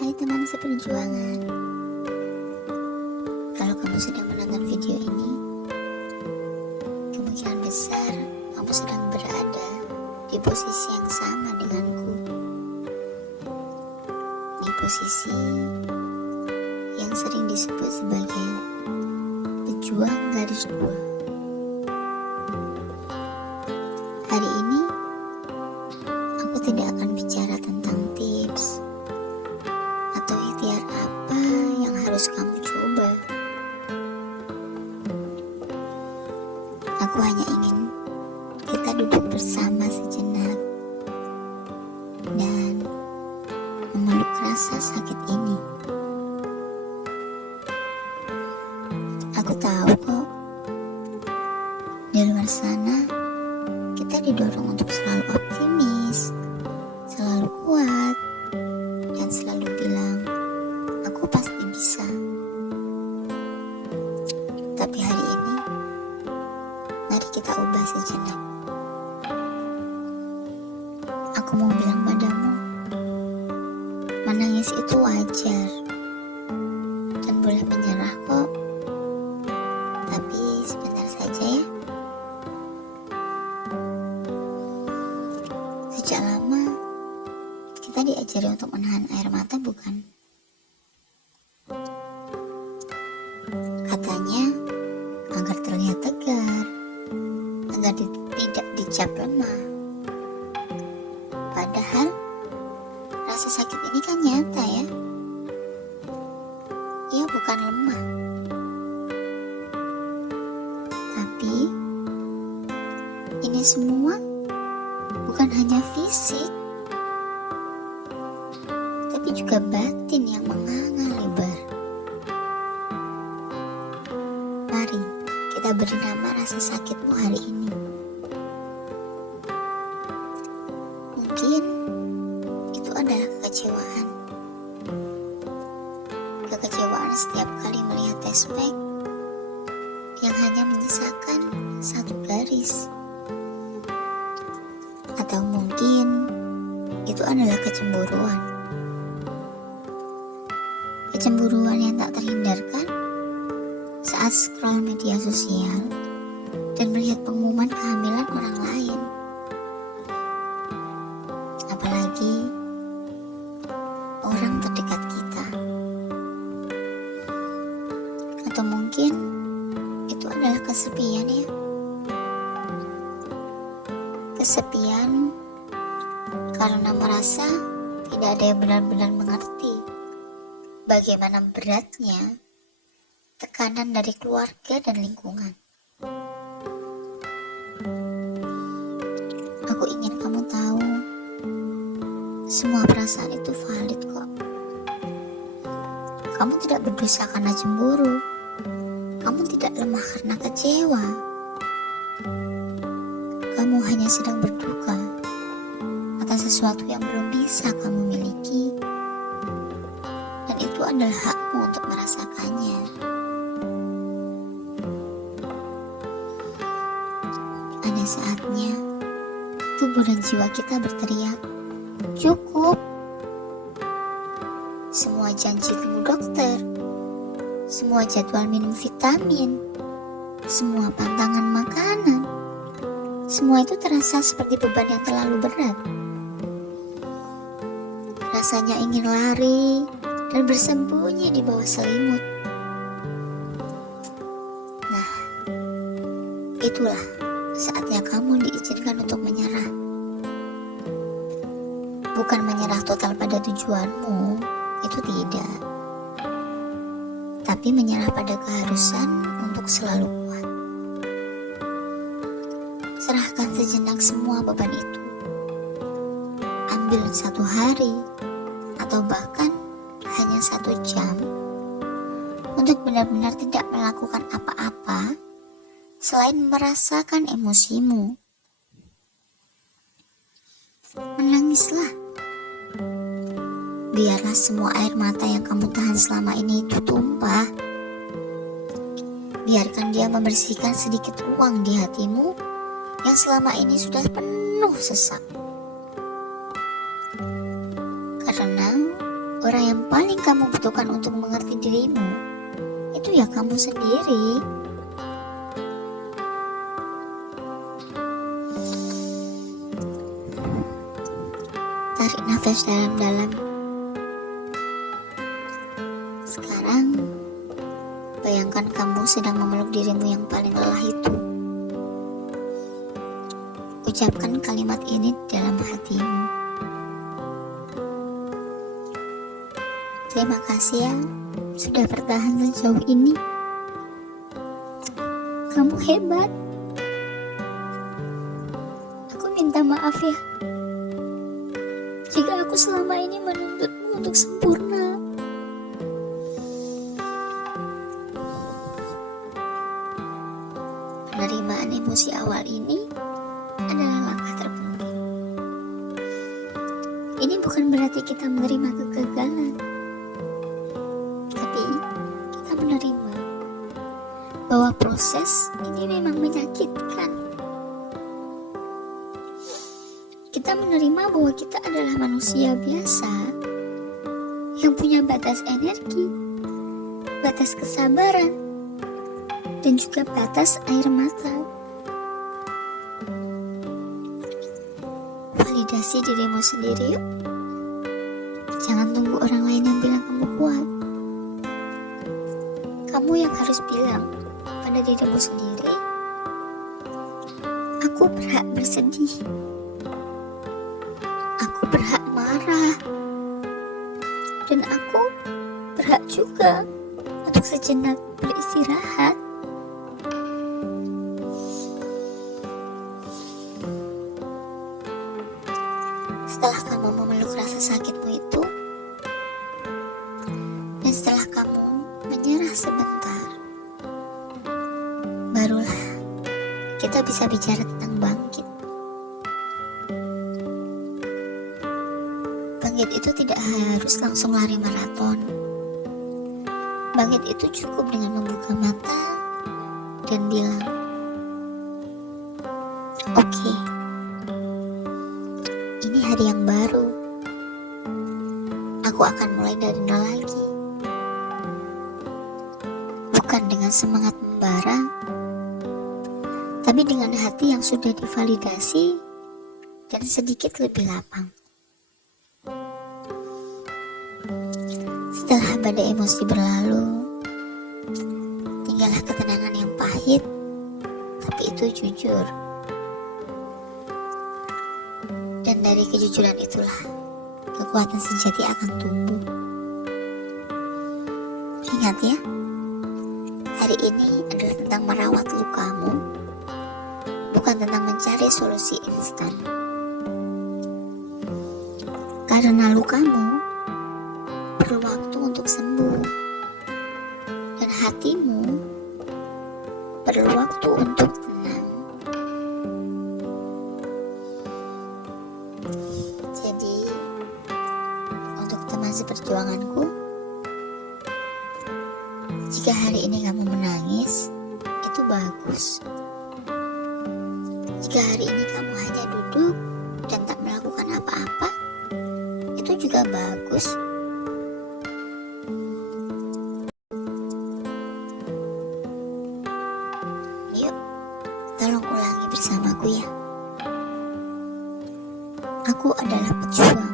Hai teman seperjuangan, kalau kamu sedang menonton video ini, kemungkinan besar kamu sedang berada di posisi yang sama denganku. Di posisi yang sering disebut sebagai pejuang garis dua. Hari ini, aku tidak akan bicara tentang tips atau ikhtiar apa yang harus kamu coba. Aku hanya ingin kita duduk bersama sejenak dan memeluk rasa sakit ini. Aku tahu kok, di luar sana kita didorong untuk selalu optimis, selalu kuat, dan selalu bilang, aku pasti bisa. Tapi hari ini, mari kita ubah sejenak. Aku mau bilang padamu, menangis itu wajar, dan boleh menyerah kok. Tapi sebentar saja ya. Sejak lama, kita diajari untuk menahan air mata, bukan? Katanya, agar terlihat tegar, agar tidak dicap lemah. Padahal, rasa sakit ini kan nyata ya. Ia bukan lemah. Tapi, ini semua bukan hanya fisik, tapi juga batin yang menganga lebar. Mari kita beri nama rasa sakitmu hari ini. Mungkin itu adalah kekecewaan. Kekecewaan setiap kali melihat tespek yang hanya menyisakan satu garis. Atau mungkin itu adalah kecemburuan. Kecemburuan yang tak terhindarkan saat scroll media sosial dan melihat pengumuman kehamilan orang lain. Apalagi orang terdekat kita. Atau mungkin itu adalah kesepian ya. Kesepian karena merasa tidak ada yang benar-benar mengerti bagaimana beratnya tekanan dari keluarga dan lingkungan. Aku ingin kamu tahu, semua perasaan itu valid kok. Kamu tidak berdosa karena cemburu. Kamu tidak lemah karena kecewa. Kamu hanya sedang berduka atas sesuatu yang belum bisa kamu miliki, dan itu adalah hakmu untuk merasakannya. Ada saatnya tubuh dan jiwa kita berteriak, cukup. Semua janji temu dokter, semua jadwal minum vitamin, semua pantangan makanan, semua itu terasa seperti beban yang terlalu berat. Rasanya ingin lari dan bersembunyi di bawah selimut. Nah, itulah saatnya kamu diizinkan untuk menyerah. Bukan menyerah total pada tujuanmu, itu tidak. Tapi menyerah pada keharusan untuk selalu kuat. Serahkan sejenak semua beban itu. Ambil 1 hari atau bahkan hanya 1 jam untuk benar-benar tidak melakukan apa-apa selain merasakan emosimu. Menangislah. Biarlah semua air mata yang kamu tahan selama ini itu tumpah. Biarkan dia membersihkan sedikit ruang di hatimu yang selama ini sudah penuh sesak. Karena Orang yang paling kamu butuhkan untuk mengerti dirimu, itu ya kamu sendiri. Tarik nafas dalam-dalam. Sekarang, bayangkan kamu sedang memeluk dirimu yang paling lelah itu. Ucapkan kalimat ini dalam hatimu. Terima kasih ya, sudah bertahan sejauh ini. Kamu hebat. Aku minta maaf ya, jika aku selama ini menuntutmu untuk sempurna. Penerimaan emosi awal ini adalah langkah terpenting. Ini bukan berarti kita menerima kegagalan, tapi kita menerima bahwa proses ini memang menyakitkan. Kita menerima bahwa kita adalah manusia biasa yang punya batas energi, batas kesabaran, dan juga batas air mata. Validasi dirimu sendiri yuk. Jangan tunggu orang lain yang bilang kamu kuat. Kamu yang harus bilang pada dirimu sendiri, aku berhak bersedih, aku berhak marah, dan aku berhak juga untuk sejenak beristirahat. Setelah kamu memeluk rasa sakitmu itu, dan setelah kamu menyerah sebentar, barulah kita bisa bicara tentang bangkit. Bangkit itu tidak harus langsung lari maraton. Bangkit itu cukup dengan membuka mata dan bilang, "Oke, ini hari yang baru. Aku akan mulai dari nol lagi." Bukan dengan semangat membara, tapi dengan hati yang sudah divalidasi dan sedikit lebih lapang. Setelah badai emosi berlalu, tinggallah ketenangan yang pahit, tapi itu jujur. Dan dari kejujuran itulah kekuatan sejati akan tumbuh. Ingat ya, hari ini adalah tentang merawat lukamu, bukan tentang mencari solusi instan. Karena lukamu perlu waktu untuk sembuh, dan hatimu perlu waktu untuk tenang. Jadi, untuk teman seperjuanganku, jika hari ini kamu menangis, itu bagus. Jika hari ini kamu hanya duduk dan tak melakukan apa-apa, itu juga bagus. Yuk, tolong ulangi bersamaku ya. Aku adalah pejuang,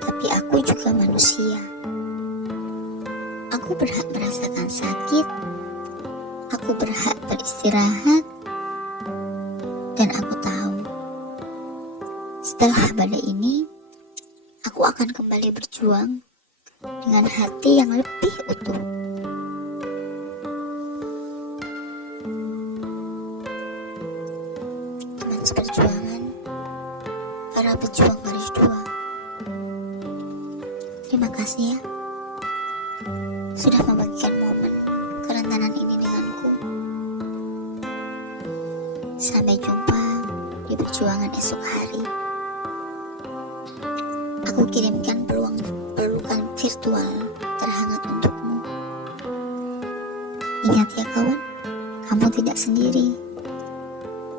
tapi aku juga manusia. Aku berhak merasakan sakit, aku berhak beristirahat, dan aku tahu setelah badai ini, aku akan kembali berjuang dengan hati yang lebih utuh. Teman seperjuangan, para pejuang garis 2, terima kasih ya sudah membagikan momen kerentanan ini denganku. Sampai jumpa di perjuangan esok hari. Aku kirimkan pelukan virtual terhangat untukmu. Ingat ya kawan, kamu tidak sendiri.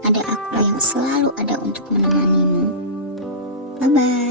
Ada aku yang selalu ada untuk menemanimu. Bye-bye.